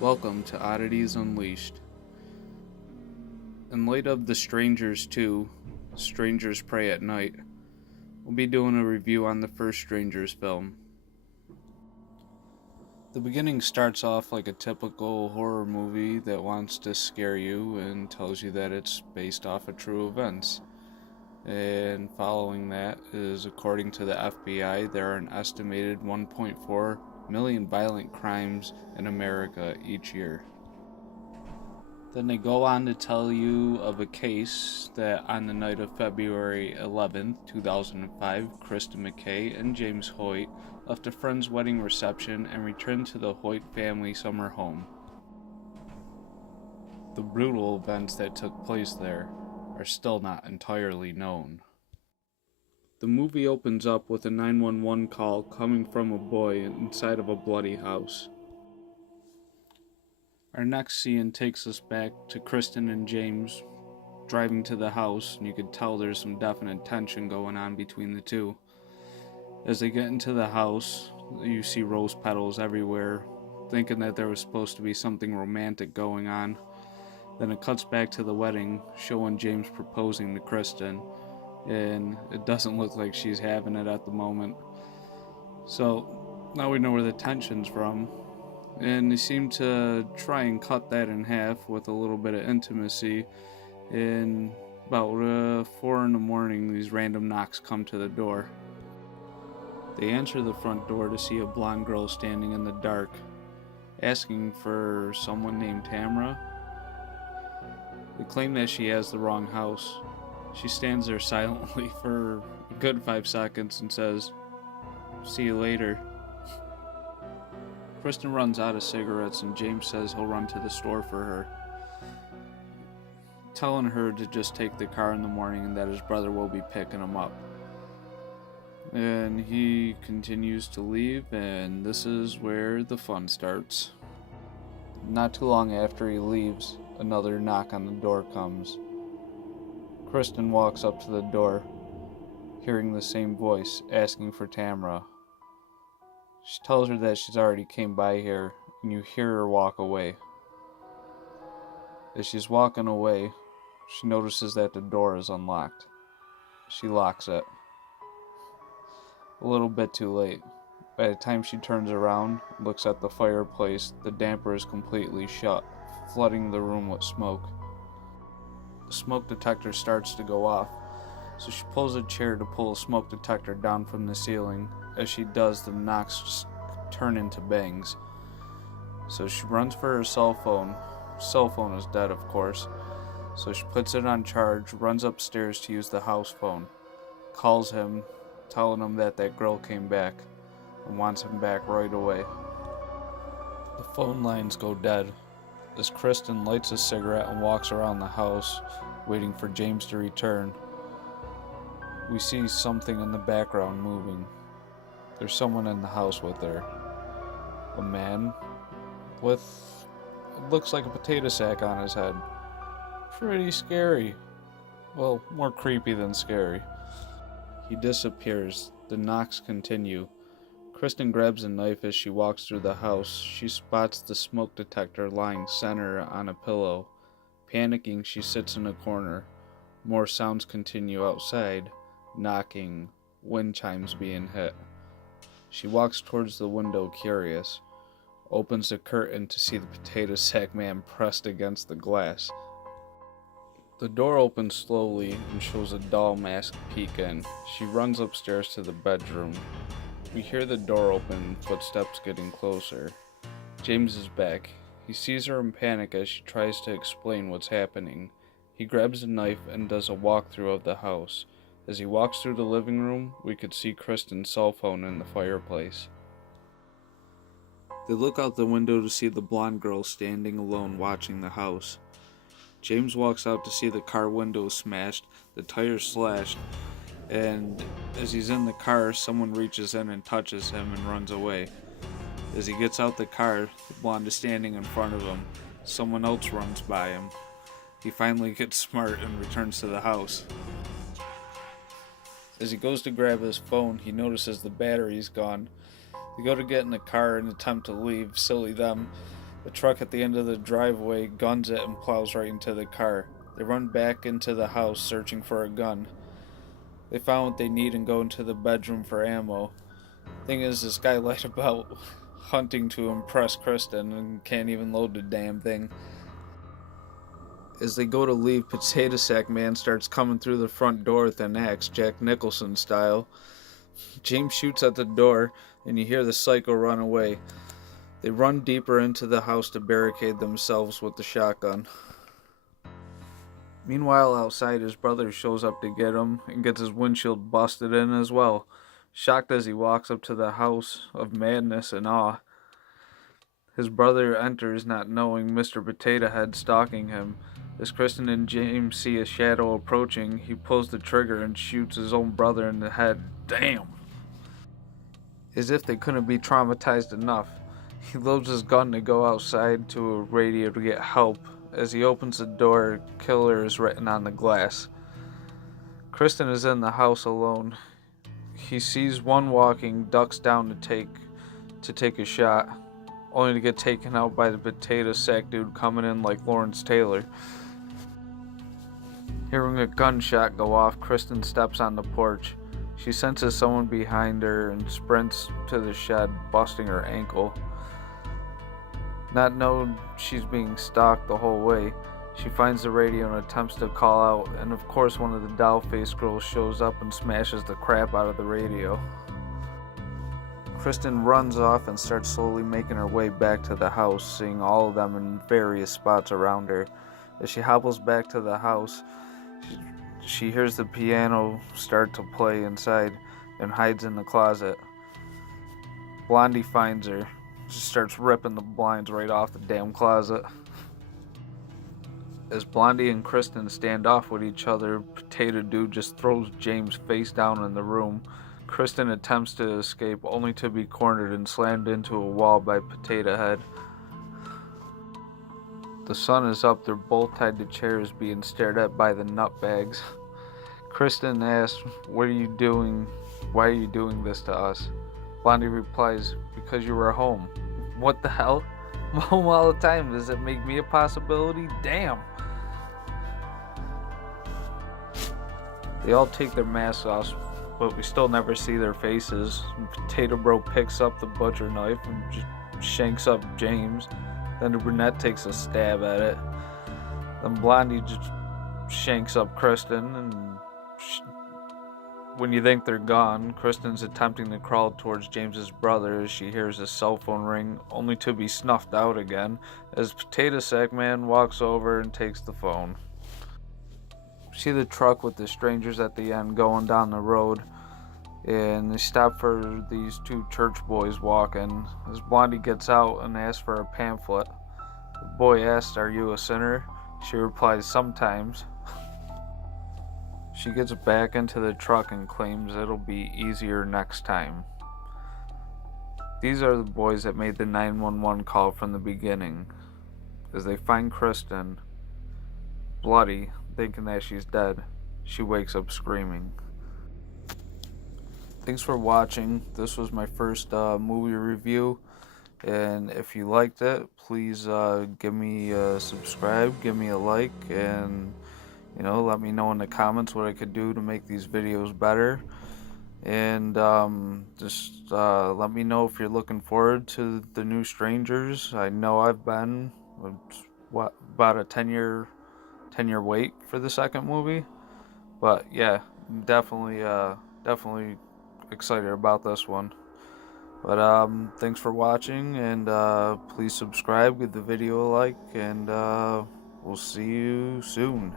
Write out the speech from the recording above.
Welcome to Oddities Unleashed. In light of The Strangers 2, Strangers Prey at Night, we'll be doing a review on the first Strangers film. The beginning starts off like a typical horror movie that wants to scare you and tells you that it's based off of true events. And following that is, according to the FBI, there are an estimated 1.4 million violent crimes in America each year. Then they go on to tell you of a case that on the night of February 11th, 2005, Kristen McKay and James Hoyt left a friend's wedding reception and returned to the Hoyt family summer home. The brutal events that took place there are still not entirely known. The movie opens up with a 911 call coming from a boy inside of a bloody house. Our next scene takes us back to Kristen and James driving to the house, and you can tell there's some definite tension going on between the two. As they get into the house, you see rose petals everywhere, thinking that there was supposed to be something romantic going on. Then it cuts back to the wedding, showing James proposing to Kristen, and it doesn't look like she's having it at the moment. So now we know where the tension's from, and they seem to try and cut that in half with a little bit of intimacy. And about 4 in the morning, these random knocks come to the door. They answer the front door to see a blonde girl standing in the dark, asking for someone named Tamra. They claim that she has the wrong house. She stands there silently for a good 5 seconds and says, "See you later." Kristen runs out of cigarettes and James says he'll run to the store for her, telling her to just take the car in the morning and that his brother will be picking him up. And he continues to leave, and this is where the fun starts. Not too long after he leaves, another knock on the door comes. Kristen walks up to the door, hearing the same voice asking for Tamra. She tells her that she's already came by here, and you hear her walk away. As she's walking away, she notices that the door is unlocked. She locks it. A little bit too late. By the time she turns around and looks at the fireplace, the damper is completely shut, flooding the room with smoke. The smoke detector starts to go off, so she pulls a chair to pull a smoke detector down from the ceiling. As she does, the knocks just turn into bangs. So she runs for her cell phone. Her cell phone is dead, of course. So she puts it on charge, runs upstairs to use the house phone, calls him, telling him that girl came back and wants him back right away. The phone lines go dead as Kristen lights a cigarette and walks around the house, waiting for James to return. We see something in the background moving. There's someone in the house with her. A man with, it looks like a potato sack on his head. Pretty scary. Well, more creepy than scary. He disappears. The knocks continue. Kristen grabs a knife as she walks through the house. She spots the smoke detector lying center on a pillow. Panicking, she sits in a corner. More sounds continue outside. Knocking, wind chimes being hit. She walks towards the window, curious. Opens the curtain to see the potato sack man pressed against the glass. The door opens slowly and shows a doll mask peek in. She runs upstairs to the bedroom. We hear the door open, footsteps getting closer. James is back. He sees her in panic as she tries to explain what's happening. He grabs a knife and does a walkthrough of the house. As he walks through the living room, we could see Kristen's cell phone in the fireplace. They look out the window to see the blonde girl standing alone watching the house. James walks out to see the car windows smashed, the tires slashed, and as he's in the car, someone reaches in and touches him and runs away. As he gets out the car, the blonde is standing in front of him. Someone else runs by him. He finally gets smart and returns to the house. As he goes to grab his phone, he notices the battery's gone. They go to get in the car and attempt to leave, silly them, The truck at the end of the driveway guns it and plows right into the car. They run back into the house searching for a gun. They find what they need and go into the bedroom for ammo. Thing is, this guy lied about hunting to impress Kristen and can't even load the damn thing. As they go to leave, Potato Sack Man starts coming through the front door with an axe, Jack Nicholson style. James shoots at the door, and you hear the psycho run away. They run deeper into the house to barricade themselves with the shotgun. Meanwhile, outside, his brother shows up to get him and gets his windshield busted in as well, shocked as he walks up to the house of madness and awe. His brother enters, not knowing Mr. Potato Head stalking him. As Kristen and James see a shadow approaching, he pulls the trigger and shoots his own brother in the head. Damn! As if they couldn't be traumatized enough, he loads his gun to go outside to a radio to get help. As he opens the door, "Killer" is written on the glass. Kristen is in the house alone. He sees one walking, ducks down to take a shot, only to get taken out by the potato sack dude coming in like Lawrence Taylor. Hearing a gunshot go off, Kristen steps on the porch. She senses someone behind her and sprints to the shed, busting her ankle. Not knowing she's being stalked the whole way, she finds the radio and attempts to call out, and of course one of the doll-faced girls shows up and smashes the crap out of the radio. Kristen runs off and starts slowly making her way back to the house, seeing all of them in various spots around her. As she hobbles back to the house, she hears the piano start to play inside and hides in the closet. Blondie finds her. She starts ripping the blinds right off the damn closet. As Blondie and Kristen stand off with each other, Potato Dude just throws James face down in the room. Kristen attempts to escape, only to be cornered and slammed into a wall by Potato Head. The sun is up, they're both tied to chairs being stared at by the nutbags. Kristen asks, "What are you doing? Why are you doing this to us?" Blondie replies, "Because you were home." What the hell? I'm home all the time. Does it make me a possibility? Damn. They all take their masks off, but we still never see their faces. Potato Bro picks up the butcher knife and just shanks up James. Then the brunette takes a stab at it. Then Blondie just shanks up Kristen, and when you think they're gone, Kristen's attempting to crawl towards James's brother as she hears his cell phone ring, only to be snuffed out again as Potato Sack Man walks over and takes the phone. See the truck with the strangers at the end going down the road, and they stop for these two church boys walking. As Blondie gets out and asks for a pamphlet, the boy asks, "Are you a sinner?" She replies, "Sometimes." She gets back into the truck and claims it'll be easier next time. These are the boys that made the 911 call from the beginning. As they find Kristen, bloody, thinking that she's dead, she wakes up screaming. Thanks for watching. This was my first movie review, and if you liked it, please give me a subscribe, give me a like, and let me know in the comments what I could do to make these videos better. And just let me know if you're looking forward to the new Strangers. I know I've been about a 10-year wait for the second movie, but yeah, definitely excited about this one. But thanks for watching, and please subscribe, give the video a like, and we'll see you soon.